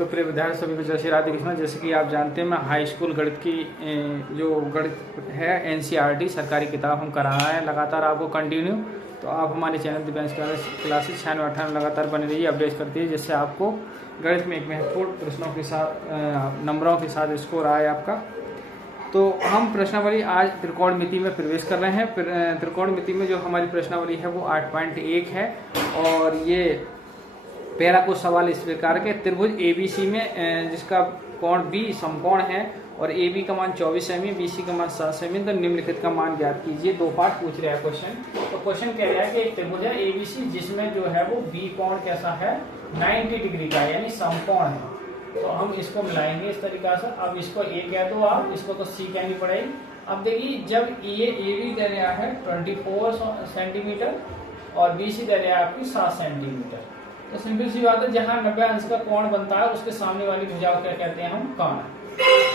तो प्रिय विद्यार्थी सभी को जय श्री राधे कृष्ण। जैसे कि आप जानते हैं, मैं हाई स्कूल गणित की जो गणित है एनसीईआरटी सरकारी किताब हम करा रहे हैं लगातार आपको कंटिन्यू। तो आप हमारे चैनल दिव्यांश क्लासेस 96-98 लगातार बने रहिए, अपडेट करती है, जिससे आपको गणित में एक महत्वपूर्ण प्रश्नों के साथ नंबरों के साथ स्कोर आए आपका। तो हम प्रश्नावली आज त्रिकोणमिति में प्रवेश कर रहे हैं। त्रिकोणमिति में जो हमारी प्रश्नावली है वो 8.1 है और ये पहला कुछ सवाल इस प्रकार के, त्रिभुज ABC में जिसका कोण B समकोण है और AB का मान 24 सेमी, BC का मान 7 सेमी, तो निम्नलिखित का मान ज्ञात कीजिए। दो पार्ट पूछ रहा है क्वेश्चन। तो क्वेश्चन कह रहा है कि एक त्रिभुज है ABC जिसमें जो है वो B कोण कैसा है, 90 डिग्री का, यानी समकोण है। तो हम इसको मिलाएंगे इस तरीका से। अब इसको A कह दो आप, इसको तो C कहनी पड़ेगी। अब देखिए, जब ये AB दे रहा है 24 सेंटीमीटर और BC दे रहा है आपकी 7 सेंटीमीटर, तो सिंपल सी बात है, जहां 90 अंश का कोण बनता है उसके सामने वाली भुजा को क्या कहते हैं हम, कोण।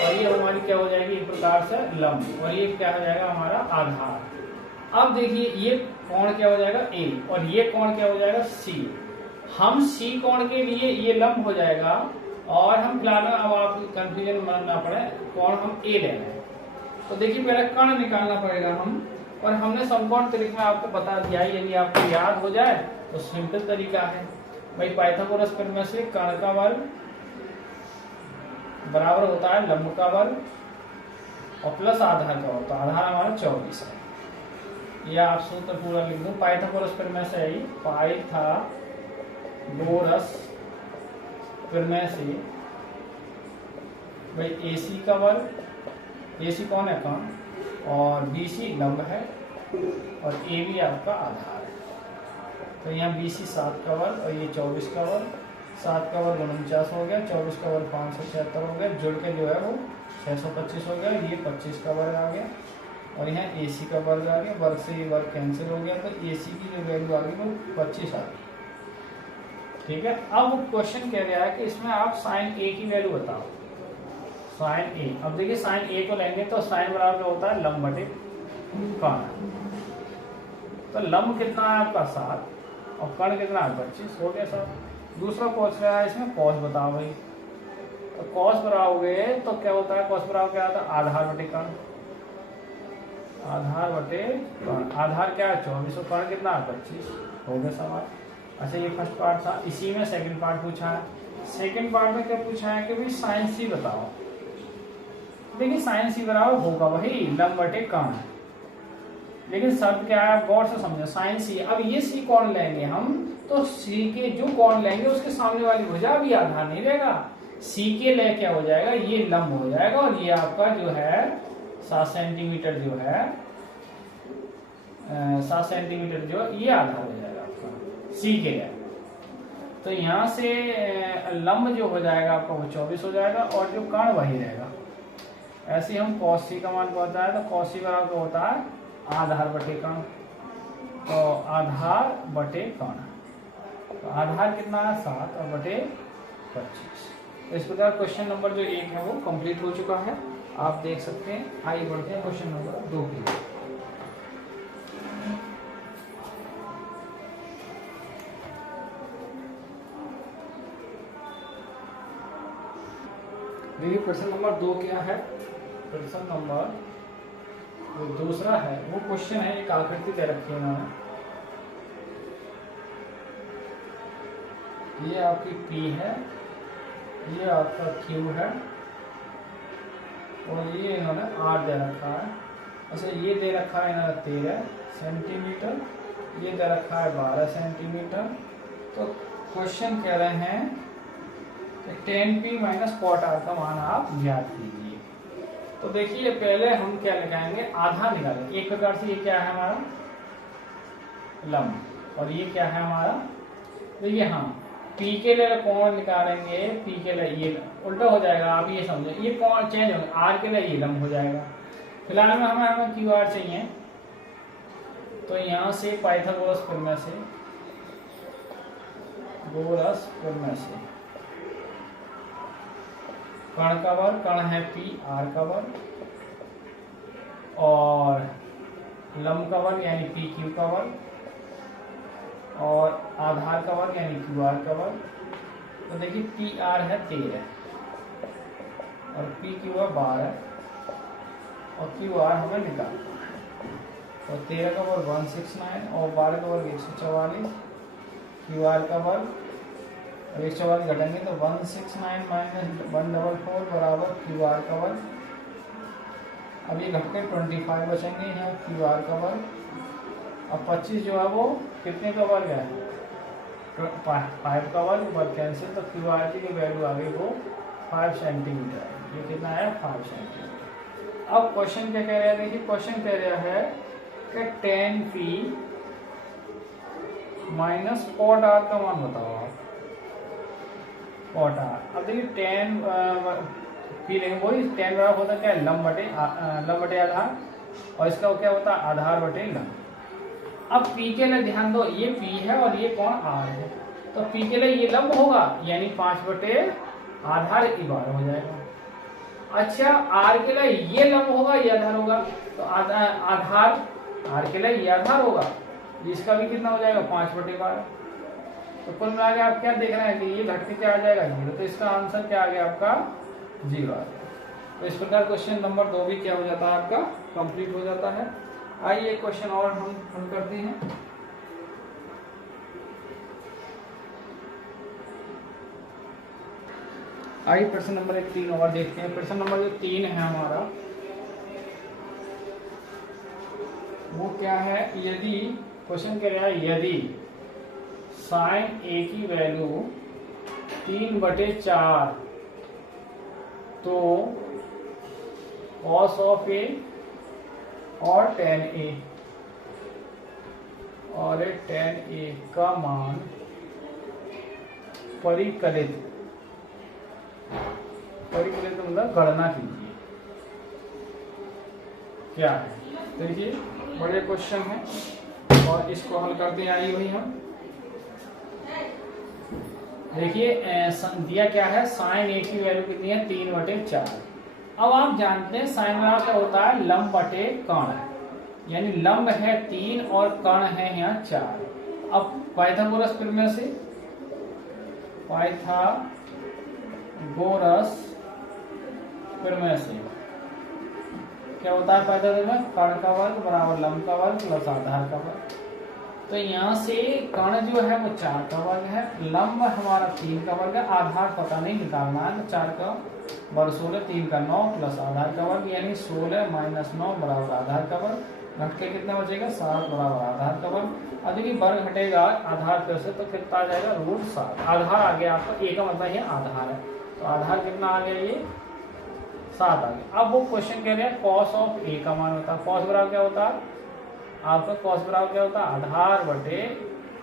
और ये हमारी क्या हो जाएगी, एक प्रकार से लंब, और ये क्या हो जाएगा हमारा आधार। अब देखिए, ये कोण क्या हो जाएगा A और ये कोण क्या हो जाएगा C। हम C कोण के लिए ये लंब हो जाएगा और हम फिलहाल अब आप कंफ्यूजन ना पड़े, कोण हम A ले रहे हैं। तो देखिए, पहले कर्ण निकालना पड़ेगा हम, और हमने समकोण तरीके में आपको बता दिया है, यदि आपको याद हो जाए तो सिंपल तरीका है भाई, पाइथागोरस प्रमेय से कर्ण का वर्ग बराबर होता है लंब का वर्ग और प्लस आधार का वर्ग। तो आधार हमारा 24 है। यह आप सूत्र पूरा लिख दूं, पाइथागोरस प्रमेय से ही, पाइथागोरस प्रमेय से भाई AC का वर्ग, AC कौन है, कर्ण, और BC लंब है और AB आपका आधार है। तो यहाँ BC 7 का वर्ग और ये 24 का वर्ग, 7 का वर्ग 49 हो गया, 24 का वर्ग 576 हो गया, जुड़ के जो है वो 625 हो गया, ये 25 का वर्ग आ गया और यहाँ AC का वर्ग आ गया, वर्ग से ये वर्ग कैंसिल हो गया, तो AC की जो वैल्यू आ गई वो 25 आ गई। ठीक है। अब क्वेश्चन कह रहा है कि इसमें आप साइन A की वैल्यू बताओ, साइन A। अब देखिए, साइन A को लेंगे तो साइन बराबर होता है लंब बटे कोण। तो लंब कितना है आपका 7 और कर्ण कितना है 25, हो गया सर। दूसरा पूछ रहा है इसमें कॉस बताओ भाई। तो कॉस बनाओगे तो क्या होता है, कॉस बराबर क्या आता है, आधार बटे कर्ण, आधार बटे कर्ण। आधार क्या है 24 और कर्ण कितना है 25, हो गया सवाल। अच्छा, ये फर्स्ट पार्ट था। इसी में सेकंड पार्ट पूछा है। सेकंड पार्ट में क्या पूछा है कि भाई साइन C बताओ। देखिए, साइन C बराबर होगा वही लंब बटे कर्ण, लेकिन शब्द क्या है आप गौर से समझो, साइन C। अब ये C कोण लेंगे हम, तो C के जो कोण लेंगे उसके सामने वाली भुजा भी आधार नहीं रहेगा, C के लिए क्या हो जाएगा, ये लंब हो जाएगा और ये आपका जो है 7 सेंटीमीटर जो है 7 सेंटीमीटर जो ये आधार हो जाएगा आपका C के लिए। तो यहाँ से लंब जो हो जाएगा आपका वो 24 हो जाएगा और जो कर्ण वही रहेगा। ऐसे ही हम cos C का मान को होता है, तो cos C बराबर होता है आधार बटे कर्ण, तो आधार बटे कर्ण, तो आधार कितना है 7 और बटे 25। तो इस प्रकार क्वेश्चन नंबर जो 1 है वो कंप्लीट हो चुका है, आप देख सकते हैं। आइए बढ़ते हैं क्वेश्चन नंबर 2 की ओर। देखिए, प्रश्न नंबर 2 क्या है, प्रश्न नंबर जो दूसरा है वो क्वेश्चन है, एक आकृति दे रखी है इन्होंने, ये आपकी P है, ये आपका Q है और ये इन्होंने R दे रखा है। अच्छा, ये दे रखा है इन्होंने 13 सेंटीमीटर, ये दे रखा है 12 सेंटीमीटर। तो क्वेश्चन कह रहे हैं कि tan P minus cot R का मान आप ज्ञात कीजिए। तो देखिए, पहले हम क्या लगाएंगे, आधार निकालेंगे। एक प्रकार से ये क्या है हमारा लंब और ये क्या है हमारा, तो ये हम P के लिए कोण निकालेंगे, P के लिए ये उल्टा हो जाएगा, आप ये समझो, ये कोण चेंज होगा, R के लिए ये लंब हो जाएगा। फिलहाल में हमें QR चाहिए, तो यहाँ से पाइथागोरस प्रमेय से, गोरस प्रमेय से कर्ण का वर्ग, कर्ण है P, R का वर्ग, और लंब का वर्ग यानी PQ का वर्ग, और आधार का वर्ग यानी QR का वर्ग, तो देखिए पी आर है 13 और पी क्यू है 12 और क्यू आर हमें निकालना। तो 13 का वर्ग 169 और 12 का वर्ग 144, क्यू आर का वर्ग और 144 घटेंगे तो 169 माइनस 144 बराबर क्यू आर का वर्ग। अब ये घट के 25 बचेंगे यहाँ क्यू आर का वर्ग। अब 25 जो है वो कितने का वर्ग है, 5 का वर्ग कैंसिल, तो क्यू आर की वैल्यू आ गई वो 5 सेंटीमीटर है। ये कितना है 5 सेंटीमीटर। अब क्वेश्चन क्या कह रहा है, देखिए क्वेश्चन कह रहा है कि tan p minus cot R का मान बताओ आप। कॉट आर, अब देखिए tan p लेंगे, वही tan बराबर होता क्या है लंब बटे आधार, और इसका क्या होता है आधार बटे लंब। अब p के लिए ध्यान दो, ये p है और ये कौन r है, तो p के लिए ये लंब होगा यानी 5 बटे आधार 12 हो जाएगा। अच्छा r के लिए ये लंब होगा ये आधार होगा, तो आधार r के लिए ये आधार होगा, जिसका भी कितना हो जाएगा 5 बटे 12। तो कुल मिला के आप क्या देख रहे हैं कि ये घट के क्या आ जाएगा 0, तो इसका आंसर क्या आ गया आपका 0 आ गया। तो इस प्रकार क्वेश्चन नंबर 2 भी क्या हो जाता है आपका कंप्लीट हो जाता है। आइए एक क्वेश्चन और हम करते हैं। आइए प्रश्न नंबर 3 और देखते हैं। प्रश्न नंबर जो 3 है हमारा वो क्या है, यदि क्वेश्चन कह रहा है यदि साइन ए की वैल्यू 3/4 तो कॉस ऑफ ए और tan ए का मान परिकलित मतलब गणना कीजिए क्या है। देखिए बड़े क्वेश्चन है और इसको हल करते हैं। आइए वही हम देखिए दिया क्या है, साइन ए की वैल्यू कितनी है 3/4। अब आप जानते हैं साइन में क्या होता है लंब बटे कर्ण, यानी लंब है 3 और कर्ण है यहाँ 4। अब पाइथागोरस प्रमेय से क्या होता है पाइथागोरस में, कर्ण का वर्ग बराबर लंब का वर्ग प्लस आधार का वर्ग। तो यहाँ से कर्ण जो है वो 4 का वर्ग है, लंब हमारा 3 का वर्ग है, आधार पता नहीं निकालना है, तो 4 का वर्ग 16, 3 का 9 प्लस आधार का वर्ग यानी 16 माइनस 9 बराबर आधार का वर्ग। घट के कितना बचेगा 7 बराबर आधार का वर्ग। अब देखिए वर्ग घटेगा आधार पे से तो कितना आ जाएगा √7। आधार आ गया आपका, ए का मतलब ये आधार है, तो आधार कितना आ गया ये 7 आ गया। अब वो क्वेश्चन कह रहे हैं कॉस ऑफ ए का मान होता है, कॉस बराबर क्या होता है आपका, कॉस बराबर क्या होता है आधार बटे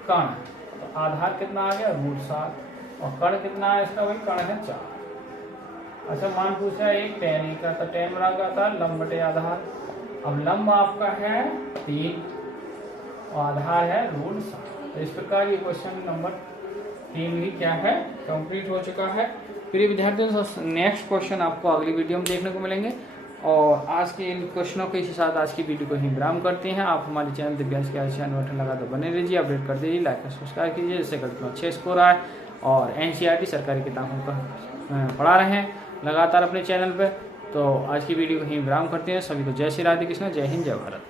कर्ण, तो आधार कितना आ गया √7 और कर्ण कितना है इसका, वही कर्ण है 4। अच्छा मान पूछा है एक tan ए का, तो tan बराबर क्या होता है लंब बटे आधार। अब लंब आपका है 3 और आधार है √7। तो इस प्रकार ये क्वेश्चन नंबर 3 भी क्या है कंप्लीट हो चुका है। प्रिय विद्यार्थियों नेक्स्ट क्वेश्चन आपको अगली वीडियो में देखने को मिलेंगे, और आज के इन क्वेश्चनों के साथ आज की वीडियो को ही विराम करते हैं। आप हमारे चैनल दिव्यांश के आशियान बटन लगा तो बने रहिए, अपडेट कर दीजिए, लाइक और सब्सक्राइब कीजिए, जिससे गणित में अच्छे स्कोर आए और NCERT सरकारी किताबों का पढ़ा रहे हैं लगातार अपने चैनल पर। तो आज की वीडियो को ही विराम करते हैं। सभी को जय श्री राधे कृष्ण, जय हिंद, जय भारत।